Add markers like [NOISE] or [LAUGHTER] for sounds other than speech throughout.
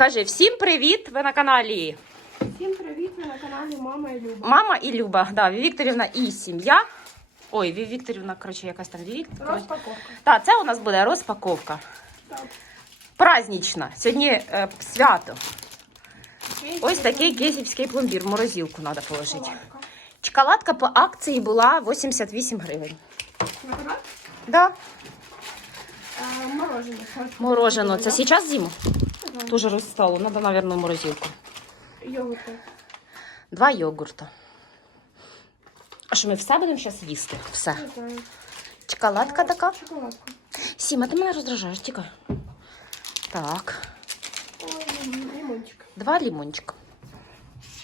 Кажи всім привіт! Ви на каналі Всім привіт! Ви на каналі Мама і Люба. Мама і Люба. Да, Вікторівна і сім'я. Ой, Вікторівна, коротше, якась там Ві Вікторівна. Розпаковка. Так, це у нас буде розпаковка. Так. Празднічна. Сьогодні е, свято. Світ, Ось такий київський пломбір. В морозилку треба положити. Чоколадка по акції була 88 гривень. Шоколад? Да, Е, Морожене. морожено. Це зараз зиму? Дуже розстало. Треба, мабуть, в морозилку. Йогурти. Два йогурта. А що ми все будемо зараз їсти? Все. Чоколадка така. Шоколадку. Сіма, ти мене роздражаєш, тікай. Так, Ой, лимончик. два лімончика.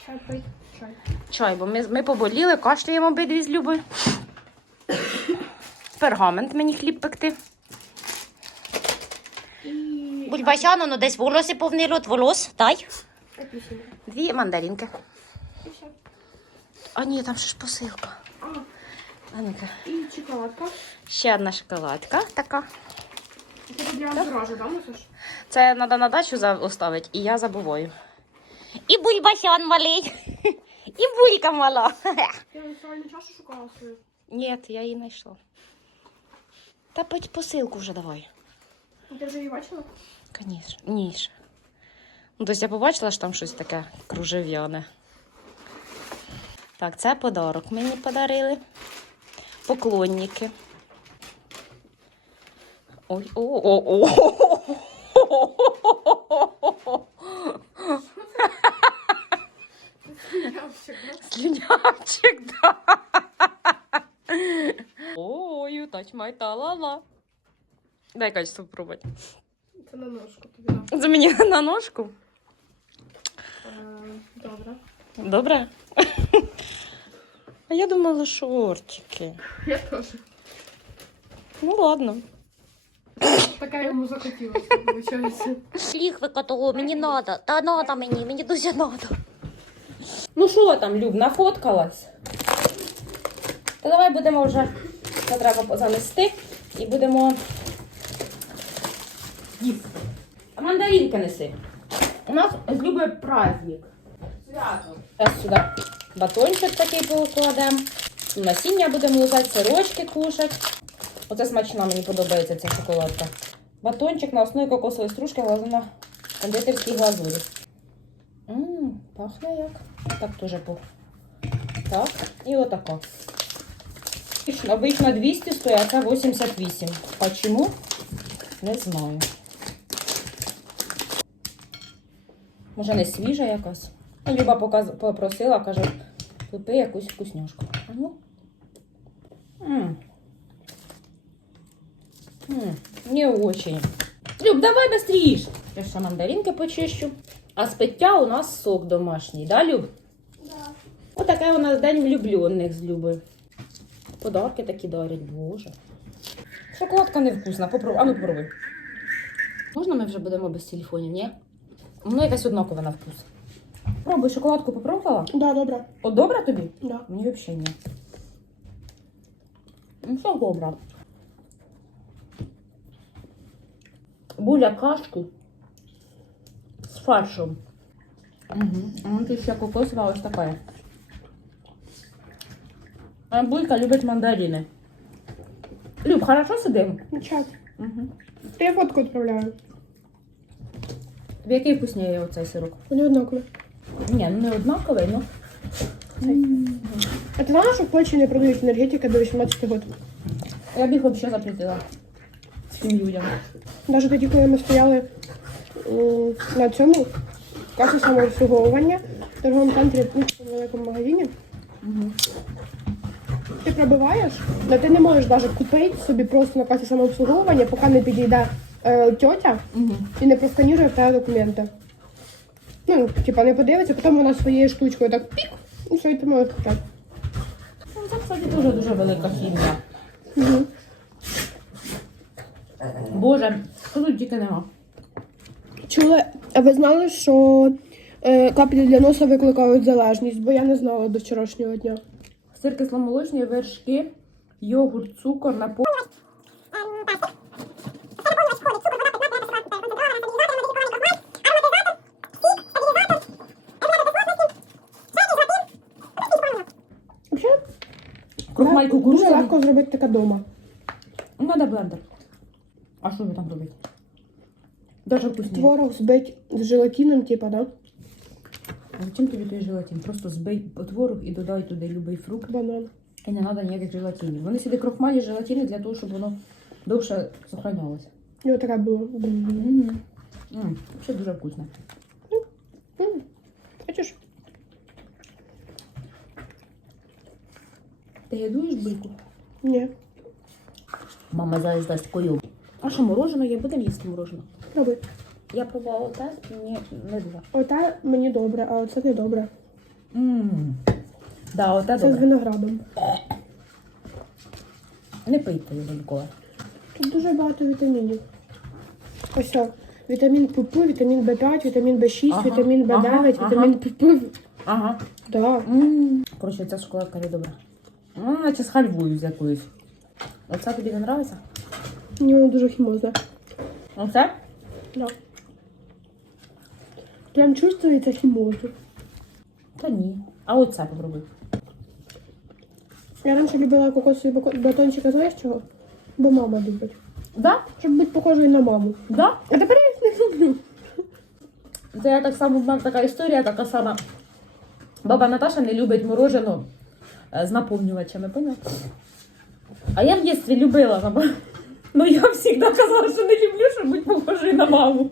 Чай. Чай. Чай, бо ми, ми поболіли, кашляємо обидві з Любою. Пергамент мені хліб пекти. І ну десь волоси повний рот, волос, дай. Дві мандаринки. А ні, там ще ж посилка. А, А і шоколадка. Ще одна шоколадка така. Це для антуражу, да, носиш? Це треба на дачу оставити, і я забуваю. І бульбасян малий. І булька мала. Я сьогодні чашу шукала свою. Ні, я її знайшла. Та пить посилку вже давай. Ти вже її бачила? Конечно, ні. ж. Ну, тобто я побачила, що там щось таке кружев'яне. Так, це подарок мені подарили. Поклонники. Ой, о, о, о. Слюнявчик, да. Ой, you touch my та-ла-ла. Дай качество попробувати. Це на ножку тобі. Це мені [LAUGHS] на ножку. Е, Добре. Добре. [LAUGHS] А я думала, шортики. Я теж. Ну ладно. Така йому захотілося, виходить. Шліх викотало, мені надо. Та надо мені, мені дуже надо. Ну що там, Люб, нафоткалась? Та давай будемо вже треба занести і будемо їсти. А неси. У нас з Любою праздник. Свято. Зараз сюди батончик такий покладемо. Насіння будемо лизати, сирочки кушати. Оце смачна, мені подобається ця шоколадка. Батончик на основі кокосової стружки в кондитерській глазурі. Ммм, пахне як. Так теж пух. Так, і отако. Обично- Обично 200 стоїть, а це 88. Почему? Не знаю. Може не свіжа якась? Ну, Люба показ... попросила, каже, купи якусь вкусняшку. Ну. М. М, Не очень. Люб, давай быстріш. Я ще мандаринки почищу. А з пиття у нас сок домашній, да, Люб? Да. Отаке у нас день влюблених з Любою. Подарки такі дарять, боже. Шоколадка невкусна. Попробуй. А ну попробуй. Можна ми вже будемо без телефонів, ні? Воно якась однакова на вкус. Пробуй, шоколадку попробувала? Да, добре. От добра тобі? Да. Мені взагалі ні. Ну що добре? Буля кашку з фаршем. Угу. А тут ще кокосова ось така. А булька любить мандарини. Люб, хорошо сидимо? Ну, Чат. Угу. Я фотку відправляю. Тобі який вкусніє оцей сирок? Вони однакові. Ні, ну не однаковий, ну. А ти знала, що в Польщі не продають енергетики до 18 років? Я б їх взагалі запретила. Всім людям. Навіть тоді, коли ми стояли м, на цьому касі самообслуговування в торговому центрі в великому магазині, ти пробиваєш, але ти не можеш навіть купити собі просто на касі самообслуговування, поки не підійде е, тьотя Угу. і не просканірує в тебе документи. Ну, типа не подивиться, потім вона своєю штучкою так пік, і все, і ти можеш купити. Ну, Це, кстати, дуже дуже велика хімія. Угу. Боже, що тут тільки нема. Чули, а ви знали, що е, каплі для носа викликають залежність, бо я не знала до вчорашнього дня. Сир кисломолочні, вершки, йогурт, цукор, напої. Крохмаль Дуже легко зробити таке вдома. Ну, Надо блендер. А що ви там робите? Дуже вкусніше. Творог збить з желатином, типа, да? Зачем тобі той желатин? Просто збий творог і додай туди любий фрукт. Банан. І не треба ніяких желатинів. Вони сюди крохмалі желатини для того, щоб воно довше зберігалося. І отаке було. М. Ммм, взагалі дуже вкусно. М. Хочеш? Ти ядуєш бульку? Ні. Мама зараз дасть кою. А що, мороженое є? Будемо їсти мороженое? Пробуй. Я пробувала те, мені не дуже. Оте мені добре, а оце не добре. Ммм. Да, оте Це з добре. виноградом. Не пийте його ніколи. Тут дуже багато вітамінів. Ось. Вітамін ПП, вітамін В5, вітамін В6, Ага, вітамін В9, ага, вітамін ПП. Ага. Да. Коротше, ця шоколадка не добра. Ну, наче з хальвою з якоюсь. Оце тобі не подобається? Мені воно дуже хімозне. Оце? Да. Прям чувствується хімозу. Та ні. А оце попробуй. Я раніше любила кокосові батончики, знаєш чого? Бо мама любить. Да? Щоб бути похожою на маму. Да? А тепер я їх не люблю. Це я так само в мене така історія, така сама. Баба Наташа не любить мороженое е, з наповнювачами, поняла? А я в дитинстві любила нам. Ну я завжди казала, що не люблю, щоб бути похожою на маму.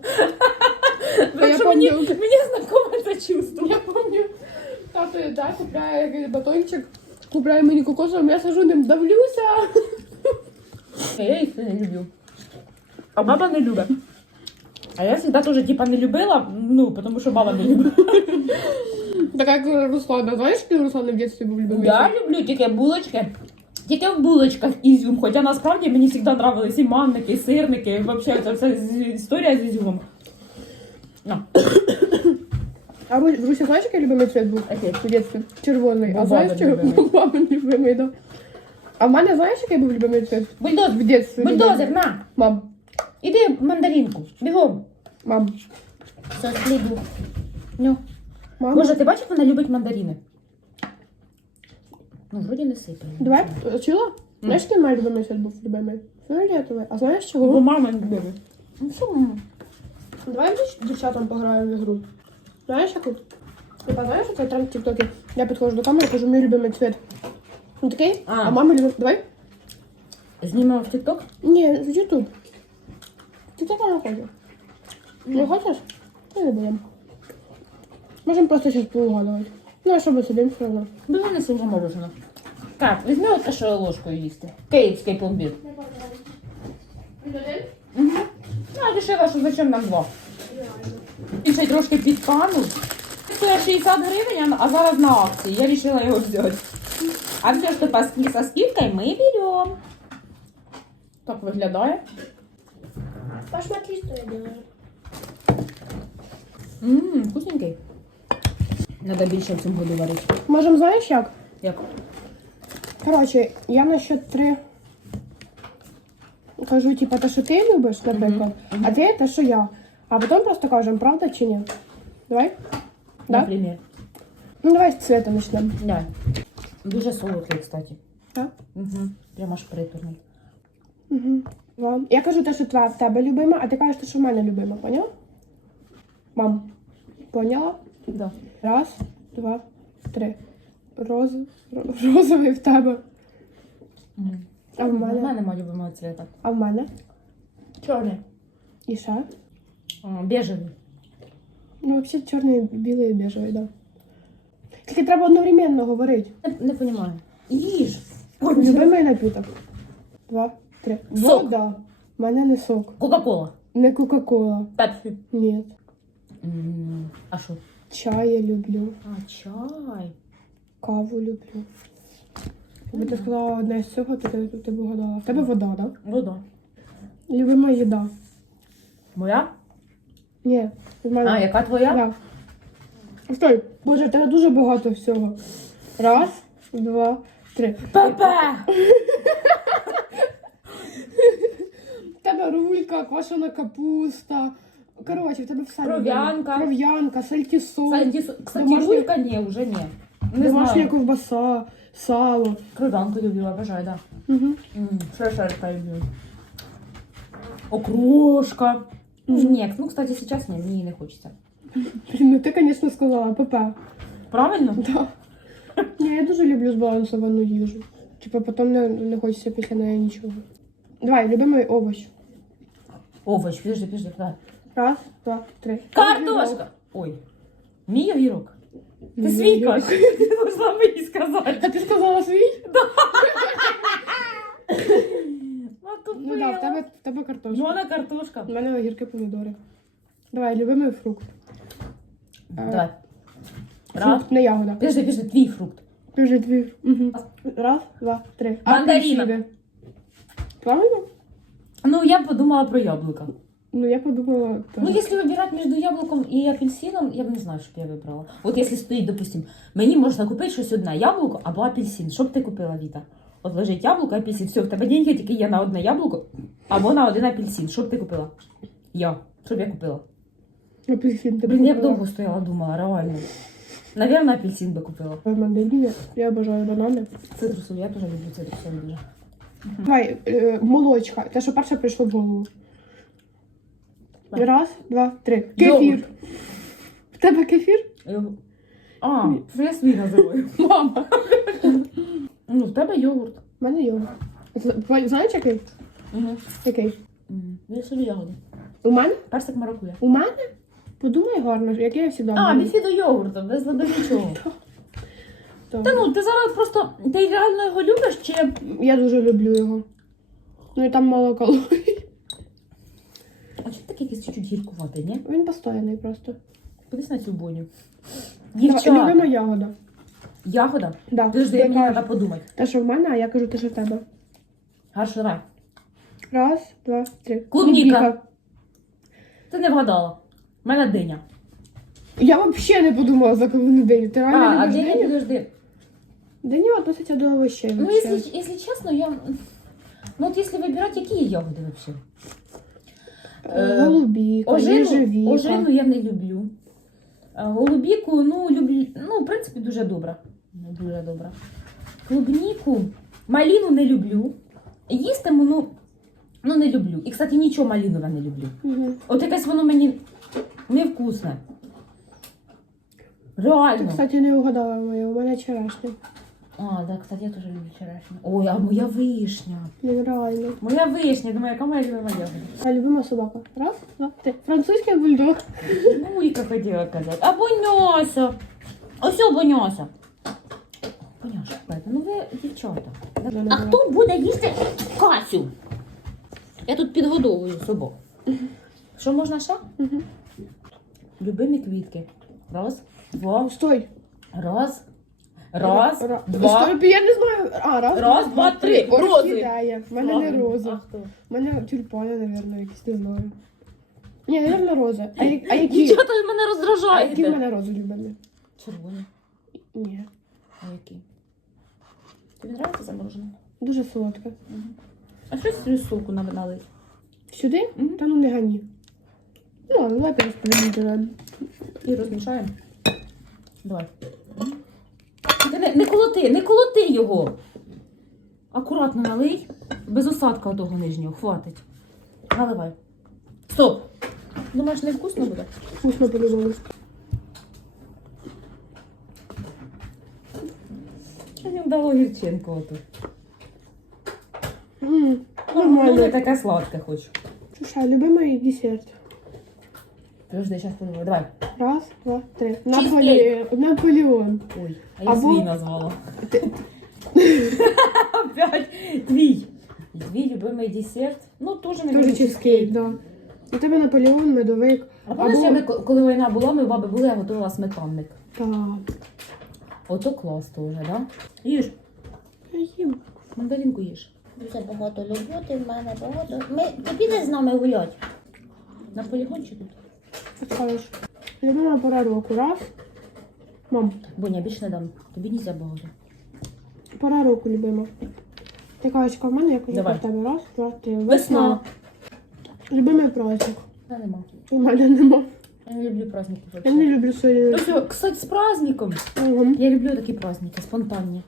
А я Тому що мені, помню. мені знакоме це чувство. Я пам'ятаю, тато да, купляє якийсь батончик, купляє мені кокосовим, я сижу ним давлюся. Я їх не люблю. А баба не любить. А я завжди теж типа не любила, ну, тому що баба не любить. Така як Руслана. Знаєш, який у Руслана в дитинстві був любимий? Я люблю тільки булочки. Тільки в булочках ізюм. Хоча насправді мені завжди нравились і манники, і сирники. Взагалі це все з- історія з ізюмом. На. А Ру- в Русі знаєш, який любимий цвет був Окей. в дитинстві? Червоний. Бо а знаєш, бабин чого? любимий. Бо бабин любимий, да. А в мене знаєш, який був любимий цвет? Бульдозер, В дитинстві. бульдозер, любимий? на! Мам, Іди мандаринку. Бігом. мам, Все, сліду. Ну. мам. Боже, ти бачиш, вона любить мандарини? Ну, вроді не сипає. Давай, чула? Знаєш, який мій любимий цвет був любимий? Фіолетовий. А знаєш чого? Бо мама не любить. Ну що, мама? Давай дівч- дівчатам пограємо в ігру. Знаєш яку? Типа, знаєш, цей тренд в Тіктокі? Я підходжу до камери, кажу, мій любимий цвет. Ну такий, А. а, мама любить. Давай? Знімемо в TikTok? Ні, в Ютуб. Ти так не хочеш? Не хочеш? Ну, не будемо. Можемо просто зараз поугадувати. Ну, а що все одно? Дуже не сильно морожено. Так, візьми оте, що ложкою їсти. Київський пломбір. Угу. Ну, я вирішила, що зачем нам два. Він ще й трошки підканув. Це 60 гривень, а зараз на акції. Я вирішила його взяти. А все, що по ски- со скидкой, ми беремо. Так виглядає. Пошмаки, що я делаю. Ммм, вкусненький. Надо більше в цьому году варити. Можемо, знаєш як? Як? Коротше, я на счет три кажу, типа, те, що ти любиш, наприклад, а ти те, що я. А потім просто кажемо, правда чи ні? Давай? Да? Наприклад. Ну давай з цвета почнемо. Да. Дуже солодкий, кстати. Так? Угу. Прям аж приторний. Угу. Я кажу те, що твоя в тебе любима, а ти кажеш те, що в мене любима, поняв? Мам, поняла? Да. Раз, два, три. Роз... ро- Розовий в тебе. А в мене? мене немає любимого цвета. А в мене? Чорний. І ще? Бежевий. Ну, взагалі чорний, білий і біжевий, да. Тільки треба одновременно говорити. Не, не розумію. Їж. Любимий напіток. Два, три. Сок. Вода. У мене не сок. Кока-кола. Не Кока-Кола. Пепсі. Ні. М, А що? Чай я люблю. А, чай. Каву люблю. Якби ти сказала одне з цього, то ти, ти б угадала. В тебе вода, так? Вода. Любима їда. Моя? Ні, в мене. А, яка твоя? Да. Стой, боже, в тебе дуже багато всього. Раз, два, три. Пепе! [LAUGHS] В тебе рулька, квашена капуста. Коротше, в тебе все. Кров'янка. любиме. Кров'янка, сальтісон. Кстати, кстати Домашній- рулька ні, вже ні. Не Домашня знаю. ковбаса, сало. Кров'янку люблю, обожаю, да. Угу. М, Що ще я люблю? Окрошка. Ні, ну, кстати, сейчас ні, мені не хочеться. Блін, ну ти, звісно, сказала, ПП. Правильно? Да. Ні, я дуже люблю збалансовану їжу. Типа потім не, не хочеться після неї нічого. Давай, любимий овоч. Овоч, підожди, підожди, давай. Раз, два, три. Картошка! Ой. Мій огірок. Ти свій кажеш. [LAUGHS] Ти должна мені сказати. А ти сказала свій? [LAUGHS] Ну да, в тебе, в тебе картошка. мене картошка. У мене огірки помідори. Давай, любимий фрукт. Давай. Раз. Фрукт, не ягода. Підожди, підожди, твій фрукт. Ти вже дві. Угу. Раз, два, три. Апельсини. Правильно? Ну, я подумала про яблука. Ну, я подумала. Ну, так. если выбирать между яблуком и апельсином, я б не знаю, що б я вибрала. От якщо стоїть, допустим, мені можна купити щось одне яблуко або апельсин. Що б ти купила, Віта? От лежить яблуко, апельсин. Все, в тебе деньги тільки є на одне яблуко або на один апельсин. Що б ти купила? Я. Що б я купила? Апельсин. ти Блін, я б купила. довго стояла, думала, реально. Наверное, апельсин би купила. Мандарини. Я обожаю банани. Цитрусові, я теж люблю цитрусові дуже. Давай, е, молочка. Те, що перше прийшло в голову. Раз, два, три. Йогурт. Кефір. В тебе кефір? Йогурт. А, що я свій називаю. [LAUGHS] Мама. Ну, в тебе йогурт. У мене йогурт. Знаєш який? Угу. Який? Я собі ягоди. У мене? Персик маракуя. У мене? Подумай гарно, який я завжди. А, біфідо йогурту, без нічого. [LAUGHS] Та ну, ти зараз просто. Ти реально його любиш чи. Я дуже люблю його. Ну і там мало калорій. А чи такий якийсь чуть-чуть гіркуватий, ні? Він постоянний просто. Подивись на цю боню. Давай, Любима ягода. Ягода? Да. Подожди, Яка? мені треба подумати. Те, що в мене, а я кажу те, що в тебе. Гарше, давай. Раз, два, три. Клубніка. Ти не вгадала. У мене диня. Я взагалі не подумала за клубну диню. Ти А, реально а любиш диня, диню? подожди. Диня относиться до овощей. Ну, вообще. если, если честно, я... Ну, от если выбирать, какие ягоды вообще? Е, Голубіка, Ожину, ожину я не люблю. А Голубіку, ну, люблю, ну, в принципі, дуже добра. Дуже добра. Клубніку, маліну не люблю. Їстиму, ну, ну, не люблю. І, кстати, нічого малінове не люблю. Угу. От якесь воно мені невкусне. Ти, кстати, не угадала моє, у мене черешня. А, да, кстати, я теж люблю черешню. Ой, а моя вишня. Блін, реально. Моя вишня, думаю, яка моя любима ягода. А любима собака. Раз, два, три. Французький бульдог. Буйка хотіла казати. А боняся. Ось о, боняся. Боняша, Петя, ну ви дівчата. А хто буде їсти Касю? Я тут підгодовую собак. Що можна ще? Мгм. Любимі квітки. Раз, два, Стой. раз, раз, Ра- два. Стой, я не знаю. А, раз, Раз, два, три. Рози. Орхідея. В мене не роза. А хто? У мене тюльпани, напевно, якісь, не знаю. Ні, напевно, роза. А, я- а які? Дівчата, ви мене А які в роздражаєте. мене рози любимі? Червоні. Ні. А які? Тобі подобається заморожене? Дуже солодке. А щось собі соку налить? Сюди? Мгм. Та ну не гані. Ну, ладно, давай переспорядимо. І розмішаємо. Давай. Не, колоти, не колоти його. Акуратно налий. Без осадка того нижнього. Хватить. Наливай. Стоп. Думаєш, не вкусно буде? Вкусно по-любому. Що їм дало гірчинку отут? М, Ну, Нормально. не таке сладке хочу. Слушай, любимий десерт. Подожди, зараз подумаю. Давай. Раз, два, три. Наполеон. Наполеон. Ой, а я Або- свій назвала. Опять твій. Твій любимий десерт. Ну, теж не Тоже чизкейк, да. У тебе Наполеон, медовик. А пам'ятаєш, Або- я ми- коли війна була, ми у баби були, я готувала сметанник. Так. Ото клас теж, да? Їж, Я їм. мандаринку їж. Дуже багато роботи в мене багато. Ми ти підеш з нами гулять. На полігончик тут. Що скажеш? Любима пора року. Раз. Мам, Боня, більше не дам. Тобі нельзя багато. пора року любима. Ти кажеш, в мене, я Давай. в тебе. Раз, два, три. Весна. Любимий праздник. Та нема. У мене нема. Я не люблю праздники Я вообще. не люблю свої. Ну все, кстати, з праздником. Ага. Я люблю такі праздники, спонтанні.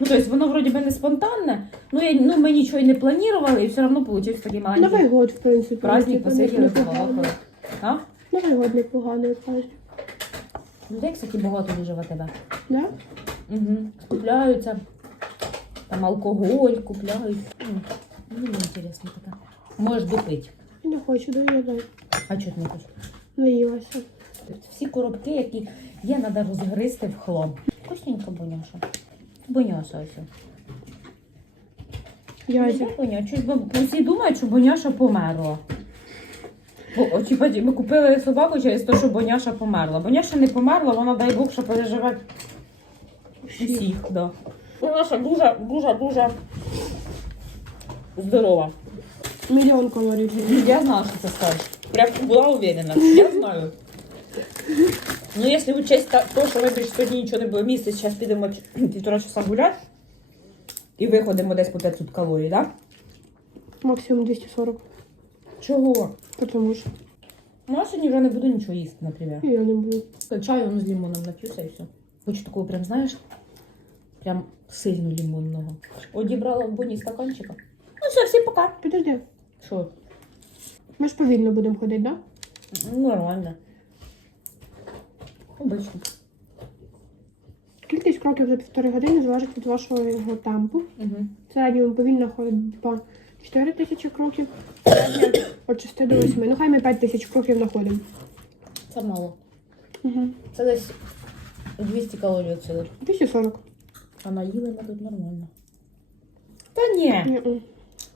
Ну, тобто, воно вроді би не спонтанне, ну, я, ну ми нічого і не планували, і все одно вийшов такий маленький Новий год, в принципі. праздник, посиділи, побалакали. А? Новий год непоганий праздник. Людей, кстати, багато дуже в тебе. Да? Угу. Купляються. Там алкоголь купляють. М, Мені інтересно таке. Можеш допити. Не хочу доїдати. А чого ти не хочеш? Наїлася. Всі коробки, які є, треба розгризти в хлам. Вкусненько боняша. Боняша ось. Яся. Боня, щось бо всі думають, що Боняша померла. Бо, о, типа, ми купили собаку через те, що Боняша померла. Боняша не померла, вона, дай Бог, що переживе всіх. Да. Боняша дуже, дуже, дуже здорова. Мільйон калорій. Я знала, що це скажеш. Прям була уверена. Я знаю. Ну, якщо учесть то, що ми більше сьогодні нічого не було місяць, зараз підемо півтора часа гуляти і виходимо десь по 500 калорій, так? Да? Максимум 240. Чого? Тому що Ну, а сьогодні вже не буду нічого їсти, наприклад. я не буду. Чаю ну, з лимоном нап'юся і все. Хочу такого прям, знаєш, прям сильно лимонного. Одібрала в буні стаканчика. Ну все, всім пока. Підожди. Що? Ми ж повільно будемо ходити, так? Да? Ну, Нормально. Обично. Кількість кроків за півтори години залежить від вашого темпу. Угу. В середньому повільно ходить по 4 тисячі кроків, від 6 до 8. Ну хай ми 5 тисяч кроків знаходимо. Це мало. Угу. Це десь 200 калорій отсюди. 240. А наїли ми тут нормально. Та ні.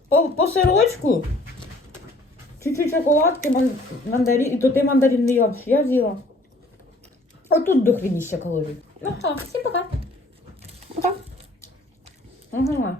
По, по сирочку. Чуть-чуть шоколадки, ман- мандарин. І то ти мандарин не їла, я з'їла. А тут до хрінища калорій. Ну що, всім пока. Отак. Ага.